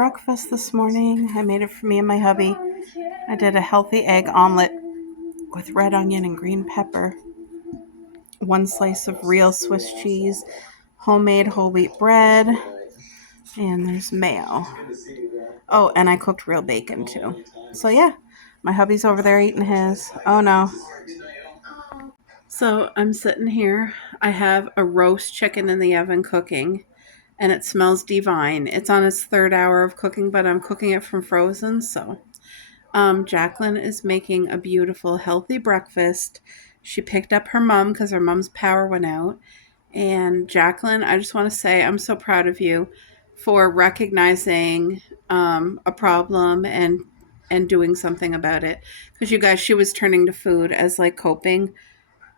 breakfast this morning. I made it for me and my hubby. I did a healthy egg omelet with red onion and green pepper, 1 slice of real Swiss cheese, homemade whole wheat bread, and there's mayo. Oh, and I cooked real bacon too. So yeah, my hubby's over there eating his. Oh no. So I'm sitting here. I have a roast chicken in the oven cooking, and it smells divine. It's on its 3rd hour of cooking, but I'm cooking it from frozen. So Jacqueline is making a beautiful, healthy breakfast. She picked up her mom because her mom's power went out. And Jacqueline, I just want to say I'm so proud of you for recognizing a problem and doing something about it. Because you guys, she was turning to food as like coping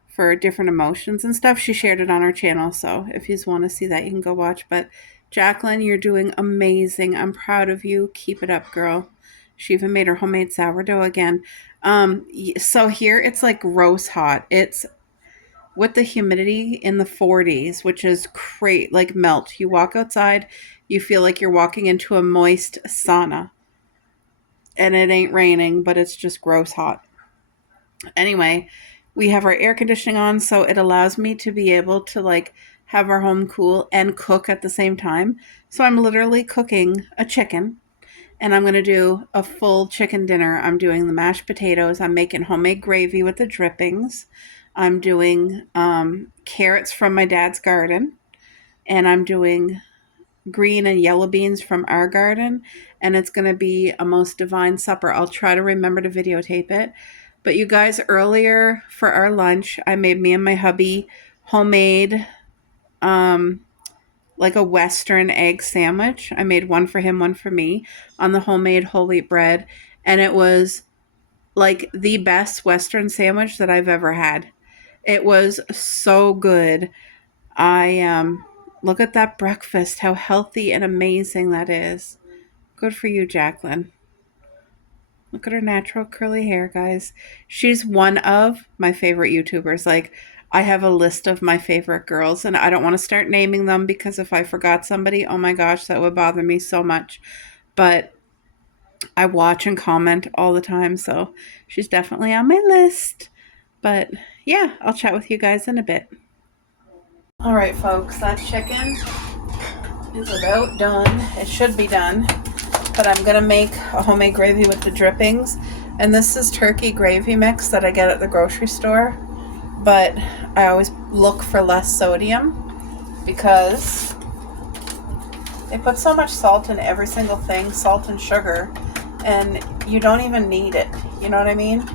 for different emotions and stuff. She shared it on her channel, so if you want to see that, you can go watch. But Jacqueline, you're doing amazing. I'm proud of you. Keep it up, girl. She even made her homemade sourdough again. So here it's like gross hot. It's with the humidity in the 40s, which is great, like melt. You walk outside, you feel like you're walking into a moist sauna. And it ain't raining, but it's just gross hot. Anyway, we have our air conditioning on, so it allows me to be able to like have our home cool and cook at the same time. So I'm literally cooking a chicken, and I'm going to do a full chicken dinner. I'm doing the mashed potatoes. I'm making homemade gravy with the drippings. I'm doing carrots from my dad's garden, and I'm doing green and yellow beans from our garden, and it's going to be a most divine supper. I'll try to remember to videotape it. But you guys, earlier for our lunch, I made me and my hubby homemade like a Western egg sandwich. I made one for him, one for me on the homemade whole wheat bread, and it was like the best Western sandwich that I've ever had. It was so good. I look at that breakfast, how healthy and amazing that is. Good for you, Jacqueline. Look at her natural curly hair, guys. She's one of my favorite YouTubers. Like, I have a list of my favorite girls, and I don't want to start naming them because if I forgot somebody, oh my gosh, that would bother me so much. But I watch and comment all the time, so she's definitely on my list. But yeah, I'll chat with you guys in a bit. All right, folks, that chicken is about done. It should be done. But I'm going to make a homemade gravy with the drippings. And this is turkey gravy mix that I get at the grocery store. But I always look for less sodium because they put so much salt in every single thing, salt and sugar, and you don't even need it. You know what I mean?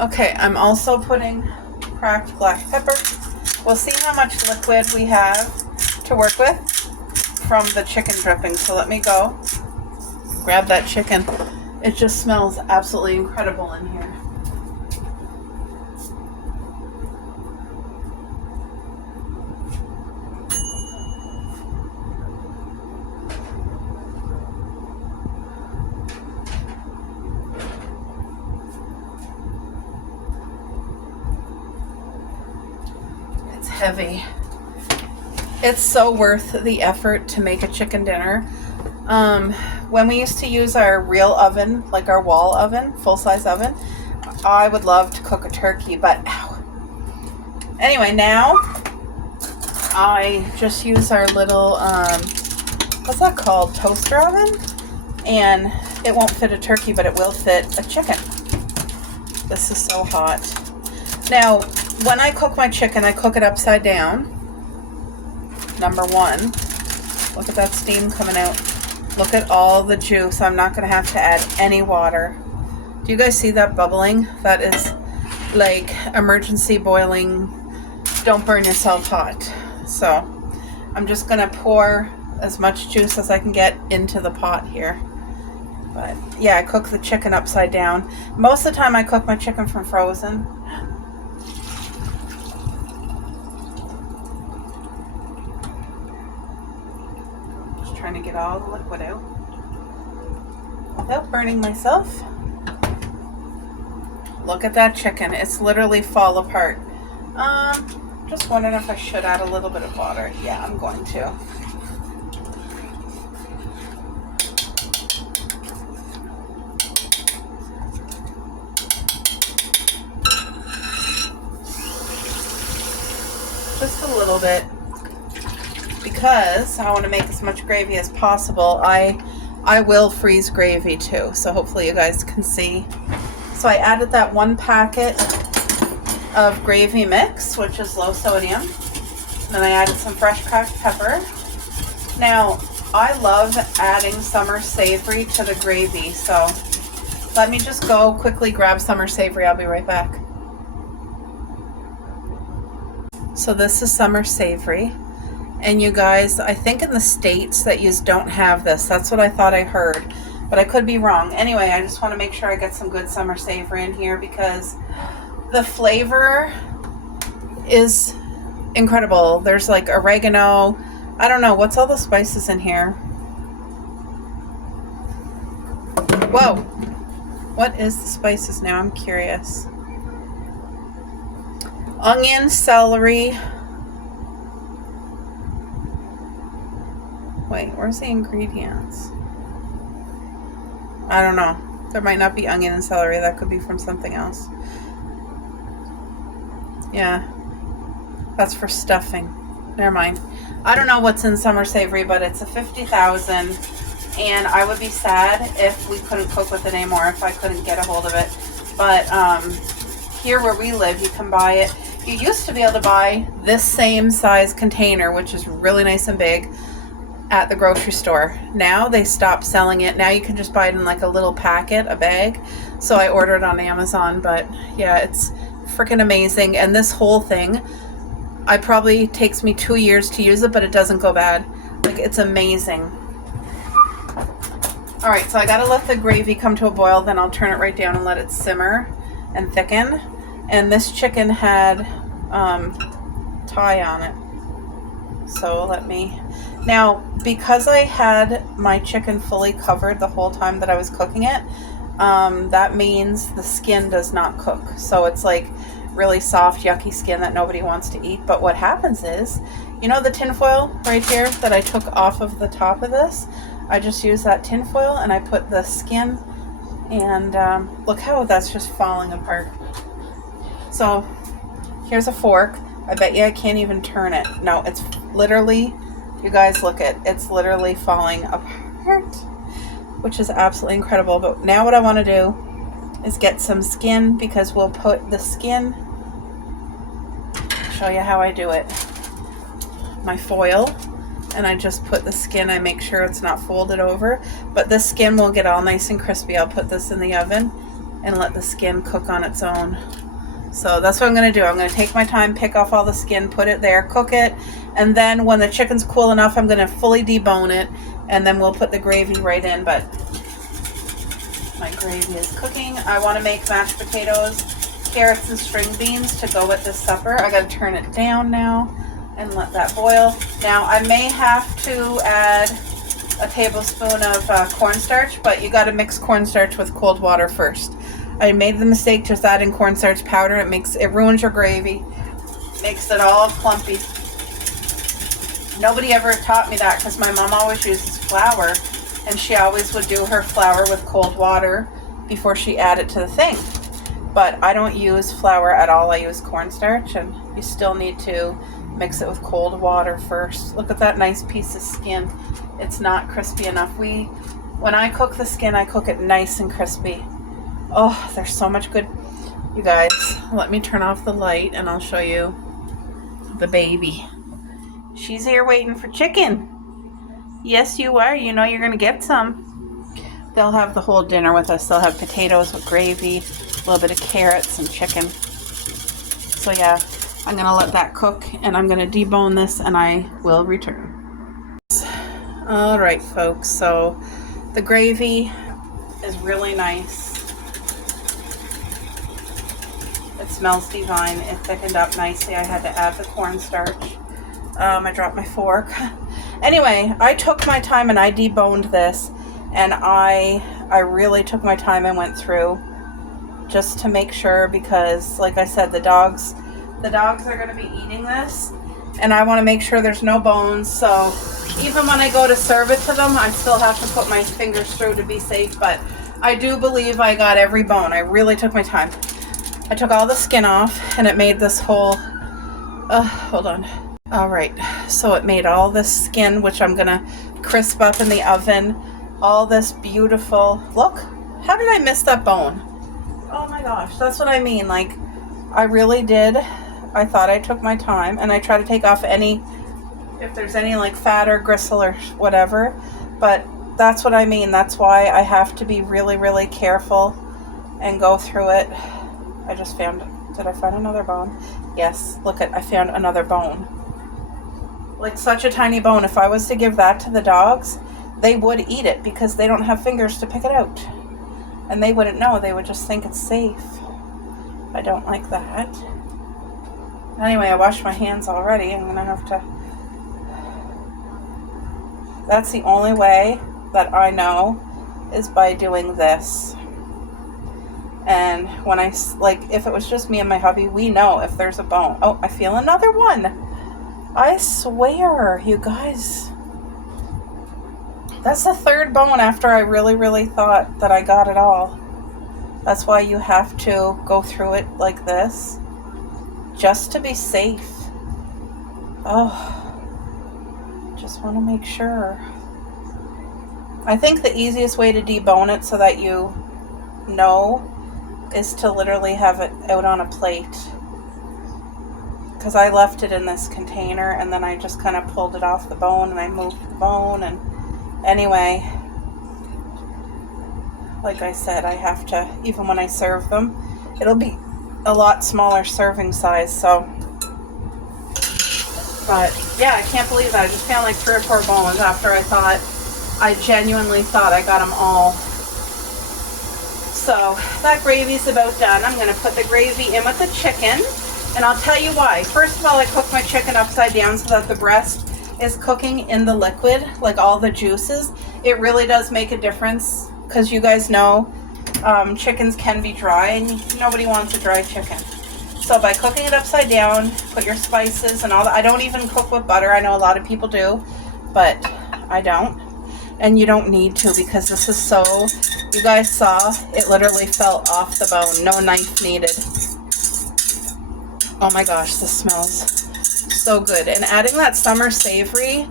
Okay, I'm also putting cracked black pepper. We'll see how much liquid we have to work with from the chicken dripping. So let me go grab that chicken. It just smells absolutely incredible in here. It's heavy. It's so worth the effort to make a chicken dinner. When we used to use our real oven, like our wall oven, full-size oven, I would love to cook a turkey, but ow. Anyway, now I just use our little, what's that called? Toaster oven? And it won't fit a turkey, but it will fit a chicken. This is so hot. Now, when I cook my chicken, I cook it upside down. Number one. Look at that steam coming out. Look at all the juice. I'm not going to have to add any water. Do you guys see that bubbling? That is like emergency boiling. Don't burn yourself hot. So I'm just going to pour as much juice as I can get into the pot here. But yeah, I cook the chicken upside down. Most of the time I cook my chicken from frozen. Trying to get all the liquid out without burning myself. Look at that chicken. It's literally fall apart. Just wondering if I should add a little bit of water. Yeah, I'm going to. little bit because I want to make as much gravy as possible. I will freeze gravy too, so hopefully you guys can see. So I added that 1 packet of gravy mix, which is low sodium. And then I added some fresh cracked pepper. Now, I love adding Summer Savory to the gravy, so let me just go quickly grab Summer Savory. I'll be right back. So this is Summer Savory. And you guys, I think in the States that you don't have this. That's what I thought I heard, but I could be wrong. Anyway, I just want to make sure I get some good Summer Savory in here because the flavor is incredible. There's like oregano. I don't know. What's all the spices in here? Whoa. What is the spices now? I'm curious. Onion, celery. Wait, where's the ingredients? I don't know. There might not be onion and celery. That could be from something else. Yeah. That's for stuffing. Never mind. I don't know what's in Summer Savory, but it's a 50,000, and I would be sad if we couldn't cook with it anymore, if I couldn't get a hold of it. But here where we live, you can buy it. You used to be able to buy this same size container, which is really nice and big, at the grocery store. Now they stopped selling it. Now you can just buy it in like a little packet, a bag. So I ordered it on Amazon, but yeah, it's freaking amazing. And this whole thing, I probably takes me 2 years to use it, but it doesn't go bad. Like, it's amazing. All right, so I gotta let the gravy come to a boil, then I'll turn it right down and let it simmer and thicken. And this chicken had Thai on it. So let me, now because I had my chicken fully covered the whole time that I was cooking it, that means the skin does not cook. So it's like really soft, yucky skin that nobody wants to eat. But what happens is, you know the tin foil right here that I took off of the top of this? I just used that tin foil and I put the skin, and look how that's just falling apart. So here's a fork. I bet you I can't even turn it. No, it's literally, you guys look at, it's literally falling apart, which is absolutely incredible. But now what I want to do is get some skin, because we'll put the skin, show you how I do it. My foil, and I just put the skin, I make sure it's not folded over, but this skin will get all nice and crispy. I'll put this in the oven and let the skin cook on its own. So that's what I'm going to do. I'm going to take my time, pick off all the skin, put it there, cook it, and then when the chicken's cool enough, I'm going to fully debone it, and then we'll put the gravy right in. But my gravy is cooking. I want to make mashed potatoes, carrots, and string beans to go with this supper. I got to turn it down now and let that boil. Now I may have to add a tablespoon of cornstarch, but you got to mix cornstarch with cold water first. I made the mistake just adding cornstarch powder. It ruins your gravy, makes it all clumpy. Nobody ever taught me that, because my mom always uses flour, and she always would do her flour with cold water before she added to the thing. But I don't use flour at all. I use cornstarch, and you still need to mix it with cold water first. Look at that nice piece of skin. It's not crispy enough. When I cook the skin, I cook it nice and crispy. Oh, there's so much good. You guys, let me turn off the light and I'll show you the baby. She's here waiting for chicken. Yes, you are. You know you're going to get some. They'll have the whole dinner with us. They'll have potatoes with gravy, a little bit of carrots and chicken. So yeah, I'm going to let that cook, and I'm going to debone this, and I will return. All right, folks. So the gravy is really nice. It smells divine. It thickened up nicely. I had to add the cornstarch. I dropped my fork. Anyway, I took my time and I deboned this, and I really took my time and went through just to make sure, because like I said, the dogs are going to be eating this, and I want to make sure there's no bones. So even when I go to serve it to them, I still have to put my fingers through to be safe, but I do believe I got every bone. I really took my time. I took all the skin off, and it made this whole, hold on. All right, so it made all this skin, which I'm gonna crisp up in the oven. All this beautiful, look, how did I miss that bone? Oh my gosh, that's what I mean. Like, I really did. I thought I took my time, and I try to take off any, if there's any like fat or gristle or whatever, but that's what I mean. That's why I have to be really, really careful and go through it. I just found, did I find another bone? Yes, look at, I found another bone. Like such a tiny bone. If I was to give that to the dogs, they would eat it because they don't have fingers to pick it out. And they wouldn't know. They would just think it's safe. I don't like that. Anyway, I washed my hands already. I'm going to have to... That's the only way that I know is by doing this. And when I, like, if it was just me and my hubby, we know if there's a bone. Oh, I feel another one. I swear, you guys. That's the third bone after I really, really thought that I got it all. That's why you have to go through it like this, just to be safe. Oh, just want to make sure. I think the easiest way to debone it so that you know is to literally have it out on a plate. Because I left it in this container and then I just kind of pulled it off the bone and I moved the bone. And anyway, like I said, I have to, even when I serve them, it'll be a lot smaller serving size. So, but yeah, I can't believe that. I just found like 3 or 4 bones after I genuinely thought I got them all. So that gravy's about done. I'm going to put the gravy in with the chicken. And I'll tell you why. First of all, I cook my chicken upside down so that the breast is cooking in the liquid, like all the juices. It really does make a difference because you guys know chickens can be dry and nobody wants a dry chicken. So by cooking it upside down, put your spices and all that. I don't even cook with butter. I know a lot of people do, but I don't. And you don't need to because this is so, you guys saw, it literally fell off the bone. No knife needed. Oh my gosh, this smells so good. And adding that summer savory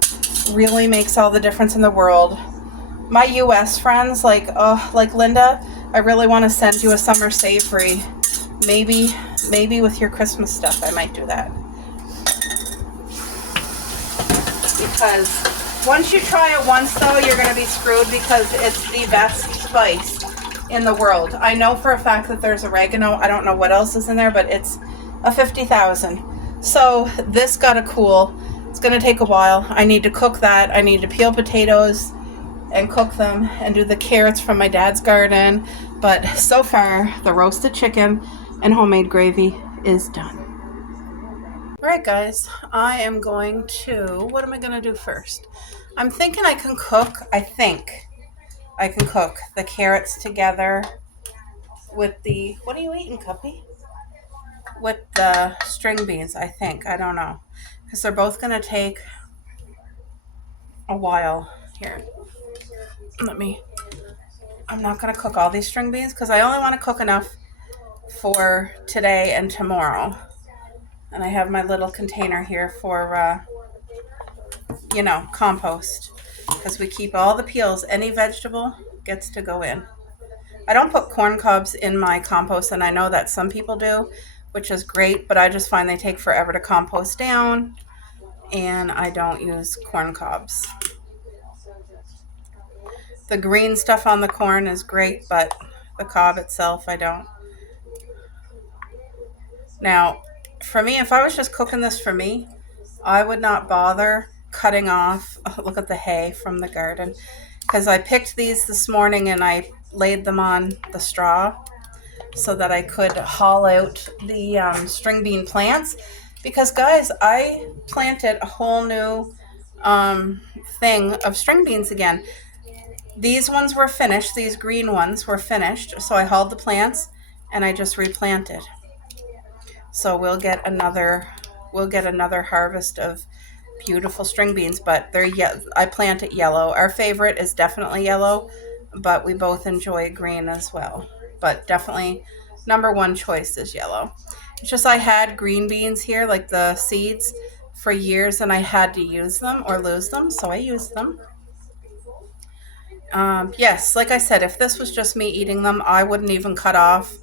really makes all the difference in the world. My US friends, like Linda, I really want to send you a summer savory. Maybe with your Christmas stuff, I might do that. Because once you try it once, though, you're going to be screwed because it's the best spice in the world. I know for a fact that there's oregano. I don't know what else is in there, but it's a 50,000. So this gotta cool. It's gonna take a while. I need to cook that. I need to peel potatoes and cook them and do the carrots from my dad's garden. But so far, the roasted chicken and homemade gravy is done. All right, guys, I am going to, what am I gonna do first? I'm thinking I think I can cook the carrots together with the, what are you eating, Cuppy? With the string beans, I think. I don't know. Because they're both going to take a while. Here. I'm not going to cook all these string beans because I only want to cook enough for today and tomorrow. And I have my little container here for, compost. Because we keep all the peels. Any vegetable gets to go in. I don't put corn cobs in my compost, and I know that some people do, which is great, but I just find they take forever to compost down, and I don't use corn cobs. The green stuff on the corn is great, but the cob itself, I don't. Now, for me, if I was just cooking this for me, I would not bother cutting off, look at the hay from the garden, because I picked these this morning and I laid them on the straw so that I could haul out the string bean plants. Because, guys, I planted a whole new thing of string beans again. These ones were finished. These green ones were finished. So I hauled the plants and I just replanted. So we'll get another harvest of beautiful string beans, but I plant it yellow. Our favorite is definitely yellow, but we both enjoy green as well. But definitely number one choice is yellow. It's just I had green beans here, like the seeds for years and I had to use them or lose them, so I used them. Yes, like I said, if this was just me eating them, I wouldn't even cut off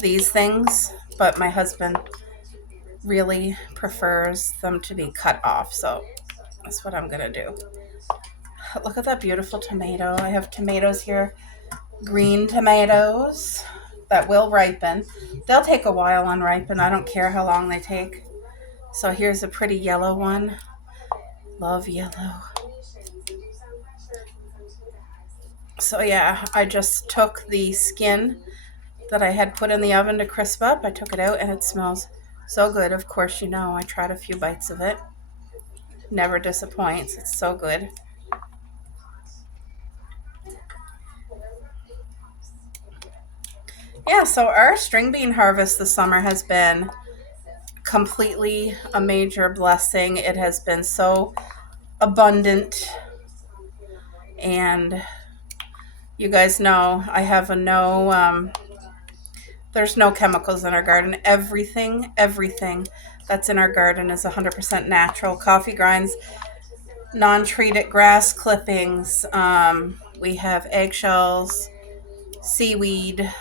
these things, but my husband really prefers them to be cut off, so that's what I'm gonna do. Look at that beautiful tomato. I have tomatoes here, green tomatoes that will ripen. They'll take a while on ripen. I don't care how long they take. So here's a pretty yellow one. Love yellow. So yeah, I just took the skin that I had put in the oven to crisp up. I took it out and it smells so good. Of course, you know, I tried a few bites of it. Never disappoints. It's so good. Yeah, so our string bean harvest this summer has been completely a major blessing. It has been so abundant, and you guys know I have a there's no chemicals in our garden. Everything that's in our garden is 100% natural. Coffee grinds, non-treated grass clippings. We have eggshells, seaweed.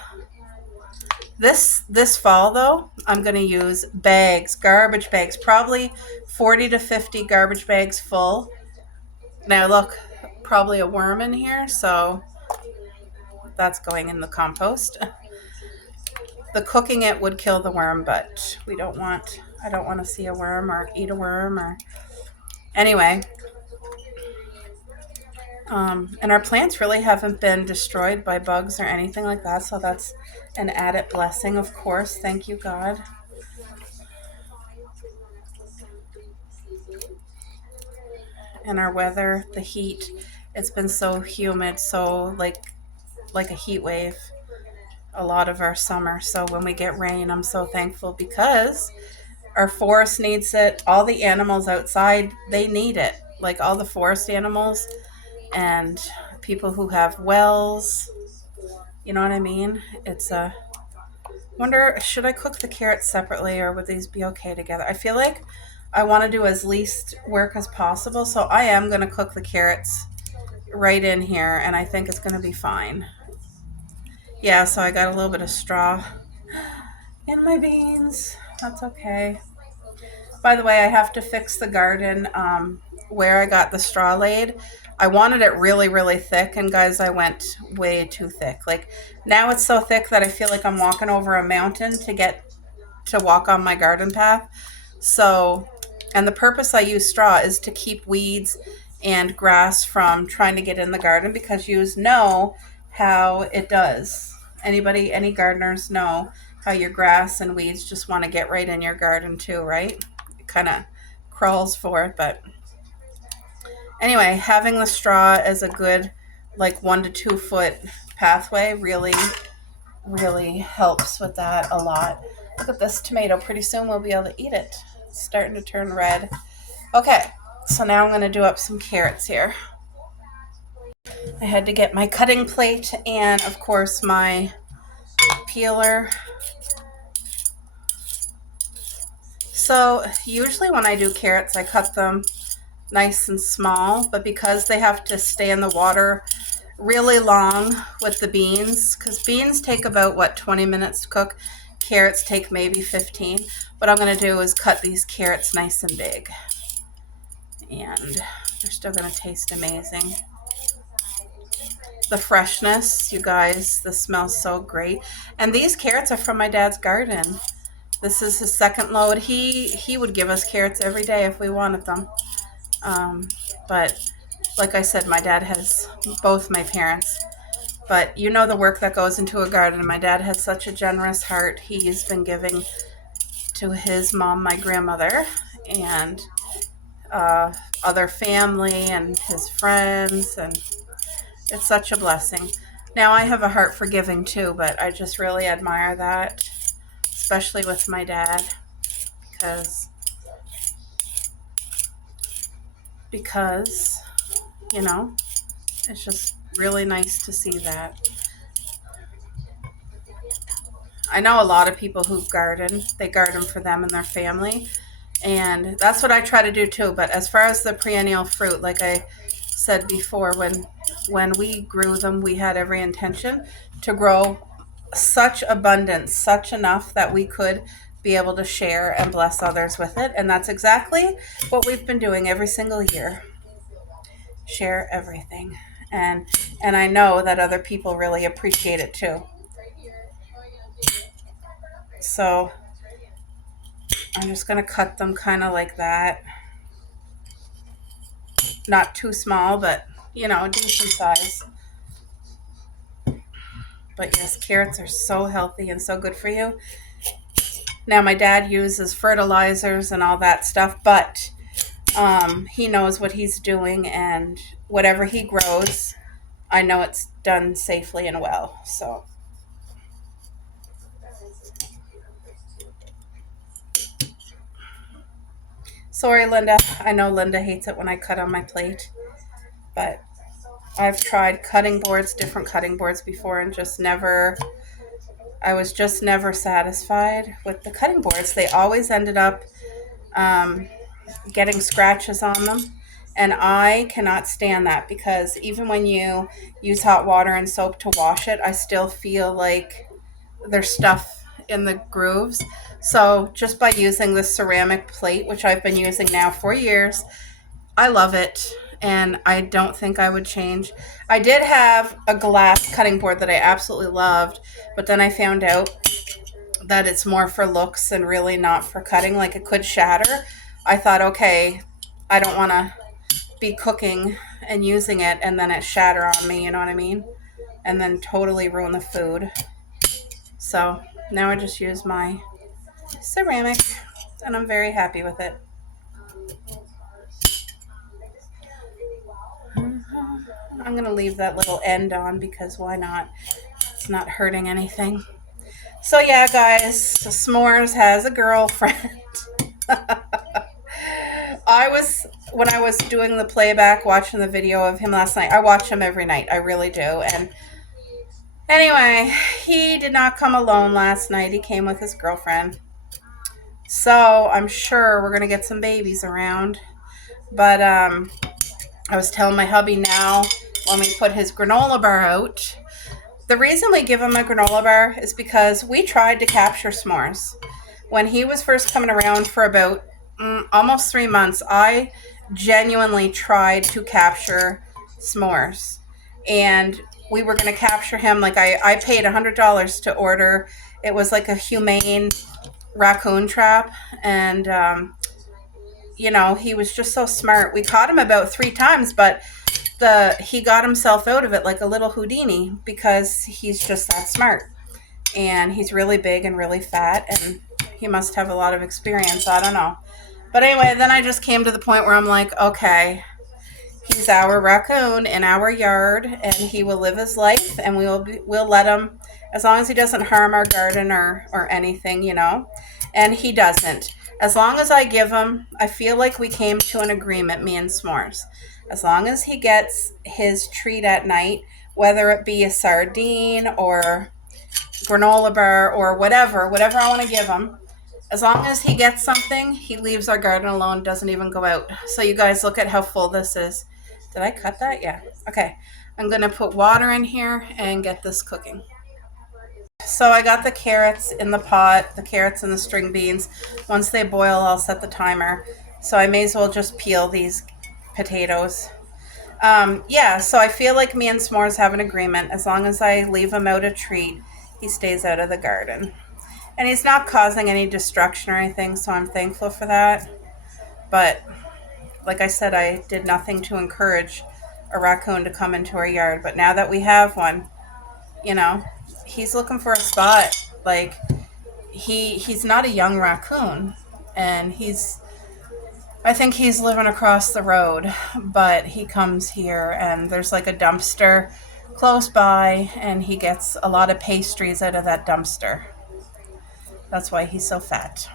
This fall though, I'm going to use bags, garbage bags, probably 40 to 50 garbage bags full. Now look, probably a worm in here, so that's going in the compost. The cooking it would kill the worm, but I don't want to see a worm or eat a worm or anyway. And our plants really haven't been destroyed by bugs or anything like that, so that's an added blessing, of course. Thank you, God. And our weather, the heat, it's been so humid, so like a heat wave a lot of our summer. So when we get rain, I'm so thankful because our forest needs it. All the animals outside, they need it. Like all the forest animals and people who have wells, you know what I mean? It's a wonder, should I cook the carrots separately or would these be okay together? I feel like I want to do as least work as possible, so I am going to cook the carrots right in here and I think it's going to be fine. Yeah, so I got a little bit of straw in my beans. That's okay. By the way, I have to fix the garden where I got the straw laid. I wanted it really, really thick, and guys, I went way too thick. Like now it's so thick that I feel like I'm walking over a mountain to get to walk on my garden path. So, and the purpose I use straw is to keep weeds and grass from trying to get in the garden because you know how it does. Anybody, any gardeners know how your grass and weeds just want to get right in your garden too, right? It kind of crawls for it, but anyway, having the straw as a good like 1 to 2 foot pathway really helps with that a lot. Look at this tomato. Pretty soon we'll be able to eat it. It's starting to turn red. Okay, so now I'm going to do up some carrots here. I had to get my cutting plate and, of course, my peeler. So usually when I do carrots, I cut them nice and small, but because they have to stay in the water really long with the beans, because beans take about, 20 minutes to cook. Carrots take maybe 15. What I'm going to do is cut these carrots nice and big. And they're still going to taste amazing. The freshness, you guys, the smells so great. And these carrots are from my dad's garden. This is his second load. He would give us carrots every day if we wanted them. But like I said, my dad has both my parents. But you know the work that goes into a garden. My dad has such a generous heart. He's been giving to his mom, my grandmother, and other family and his friends, and it's such a blessing. Now I have a heart for giving too, but I just really admire that, especially with my dad, because you know, it's just really nice to see that. I know a lot of people who garden, they garden for them and their family. And that's what I try to do too. But as far as the perennial fruit, like I said before, when we grew them, we had every intention to grow such abundance, such enough that we could be able to share and bless others with it. And that's exactly what we've been doing every single year. Share everything. And and I know that other people really appreciate it too. So I'm just going to cut them kind of like that. Not too small, but a decent size. But yes, carrots are so healthy and so good for you. Now, my dad uses fertilizers and all that stuff, but he knows what he's doing, and whatever he grows, I know it's done safely and well. So, sorry, Linda. I know Linda hates it when I cut on my plate, but I've tried cutting boards, different cutting boards before, and I was just never satisfied with the cutting boards. They always ended up um, getting scratches on them. And I cannot stand that because even when you use hot water and soap to wash it, I still feel like there's stuff in the grooves. So just by using this ceramic plate, which I've been using now for years, I love it. And I don't think I would change. I did have a glass cutting board that I absolutely loved, but then I found out that it's more for looks and really not for cutting. Like it could shatter. I thought, okay, I don't want to be cooking and using it and then it shatter on me, you know what I mean? And then totally ruin the food. So now I just use my ceramic and I'm very happy with it. I'm going to leave that little end on because why not? It's not hurting anything. So yeah, guys, S'mores has a girlfriend. When I was doing the playback, watching the video of him last night. I watch him every night. I really do. And anyway, he did not come alone last night. He came with his girlfriend. So I'm sure we're going to get some babies around. But I was telling my hubby now when we put his granola bar out. The reason we give him a granola bar is because we tried to capture s'mores. When he was first coming around for about almost 3 months, I genuinely tried to capture s'mores. And we were going to capture him. Like I paid $100 to order. It was like a humane raccoon trap. And, he was just so smart. We caught him about 3 times, but he got himself out of it like a little Houdini because he's just that smart. And he's really big and really fat, and he must have a lot of experience. I don't know. But anyway, then I just came to the point where I'm like, okay, he's our raccoon in our yard, and he will live his life, and we'll let him as long as he doesn't harm our garden or anything. And he doesn't. As long as I give him, I feel like we came to an agreement, me and S'mores. As long as he gets his treat at night, whether it be a sardine or granola bar or whatever I want to give him. As long as he gets something, he leaves our garden alone, doesn't even go out. So you guys look at how full this is. Did I cut that? Yeah. Okay. I'm going to put water in here and get this cooking. So I got the carrots in the pot, the carrots and the string beans. Once they boil, I'll set the timer. So I may as well just peel these potatoes. Yeah, so I feel like me and S'mores have an agreement. As long as I leave him out a treat, he stays out of the garden. And he's not causing any destruction or anything, so I'm thankful for that. But like I said, I did nothing to encourage a raccoon to come into our yard. But now that we have one, you know, he's looking for a spot. Like he's not a young raccoon, and I think he's living across the road, but he comes here and there's like a dumpster close by, and he gets a lot of pastries out of that dumpster. That's why he's so fat.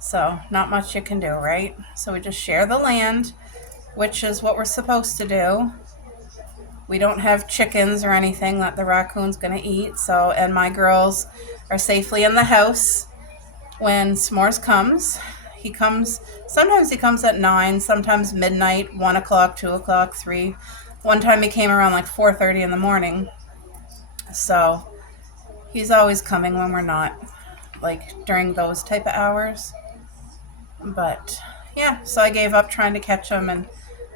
So, not much you can do, right? So, we just share the land, which is what we're supposed to do. We don't have chickens or anything that the raccoon's going to eat. So, and my girls are safely in the house when S'mores comes. Sometimes he comes at 9, sometimes midnight, 1 o'clock, 2 o'clock, 3. One time he came around like 4:30 in the morning. So he's always coming when we're not, like during those type of hours. But yeah, so I gave up trying to catch him, and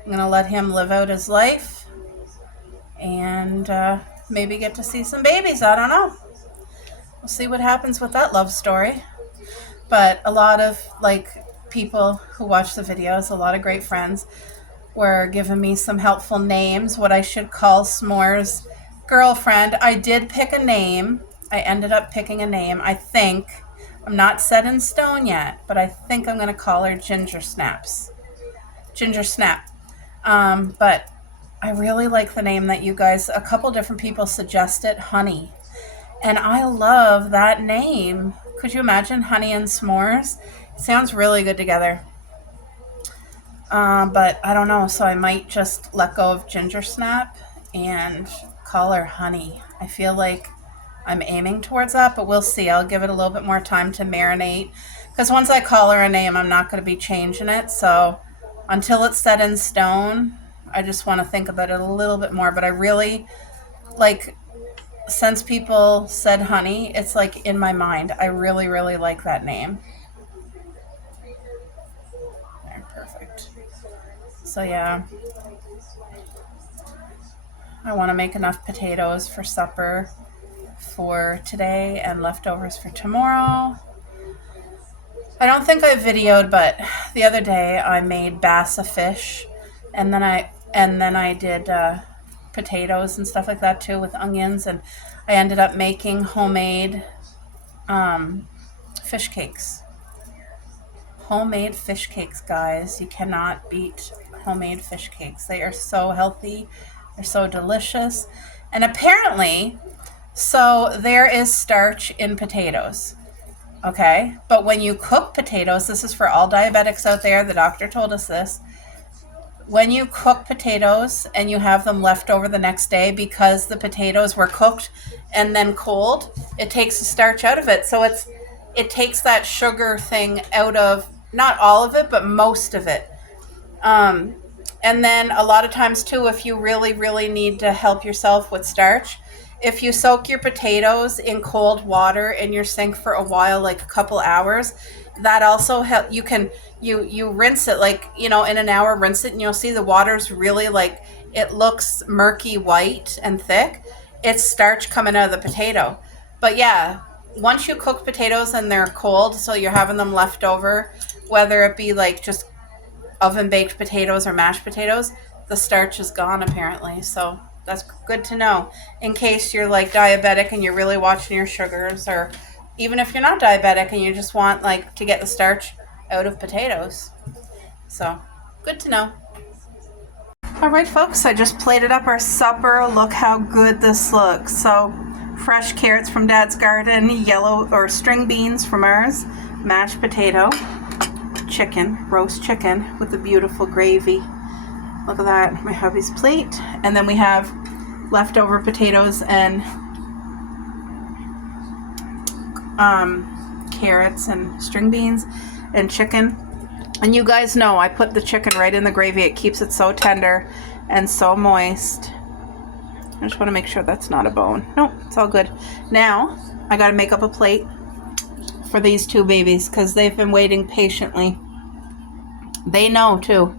I'm going to let him live out his life and maybe get to see some babies. I don't know. We'll see what happens with that love story. But a lot of people who watch the videos, a lot of great friends, were giving me some helpful names, what I should call S'more's girlfriend. I did pick a name. I ended up picking a name. I think, I'm not set in stone yet, but I think I'm going to call her Ginger Snaps. Ginger Snap. But I really like the name that a couple different people suggested, Honey. And I love that name. Could you imagine Honey and S'mores? It sounds really good together. But I don't know, so I might just let go of Ginger Snap and call her Honey. I feel like I'm aiming towards that, but we'll see. I'll give it a little bit more time to marinate, because once I call her a name, I'm not going to be changing it. So until it's set in stone, I just want to think about it a little bit more. But I really since people said Honey, it's like in my mind. I really, really like that name. There, perfect. So yeah, I want to make enough potatoes for supper for today and leftovers for tomorrow. I don't think I videoed, but the other day I made bassa fish, and then I did potatoes and stuff like that too with onions, and I ended up making homemade fish cakes. Homemade fish cakes, guys. You cannot beat homemade fish cakes. They are so healthy. They're so delicious. And apparently, so there is starch in potatoes. Okay? But when you cook potatoes, this is for all diabetics out there, the doctor told us this. When you cook potatoes and you have them left over the next day, because the potatoes were cooked and then cold, it takes the starch out of it. So it takes that sugar thing out of, not all of it, but most of it. And then a lot of times too, if you really, really need to help yourself with starch, if you soak your potatoes in cold water in your sink for a while, like a couple hours, that also help. You rinse it in an hour, rinse it, and you'll see the water's really it looks murky white and thick. It's starch coming out of the potato. But yeah, once you cook potatoes and they're cold, so you're having them left over, whether it be just oven baked potatoes or mashed potatoes, the starch is gone apparently. So that's good to know in case you're diabetic and you're really watching your sugars, or even if you're not diabetic and you just want to get the starch out of potatoes. So good to know. All right, folks, I just plated up our supper. Look how good this looks. So fresh carrots from Dad's garden, yellow or string beans from ours, mashed potato, roast chicken with a beautiful gravy. Look at that, my hubby's plate. And then we have leftover potatoes and carrots and string beans and chicken. And you guys know I put the chicken right in the gravy. It keeps it so tender and so moist. I just want to make sure that's not a bone. Nope, it's all good. Now I got to make up a plate for these two babies because they've been waiting patiently. They know too.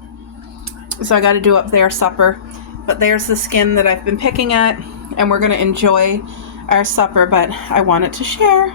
So I got to do up their supper. But there's the skin that I've been picking at, and we're going to enjoy our supper, but I wanted to share.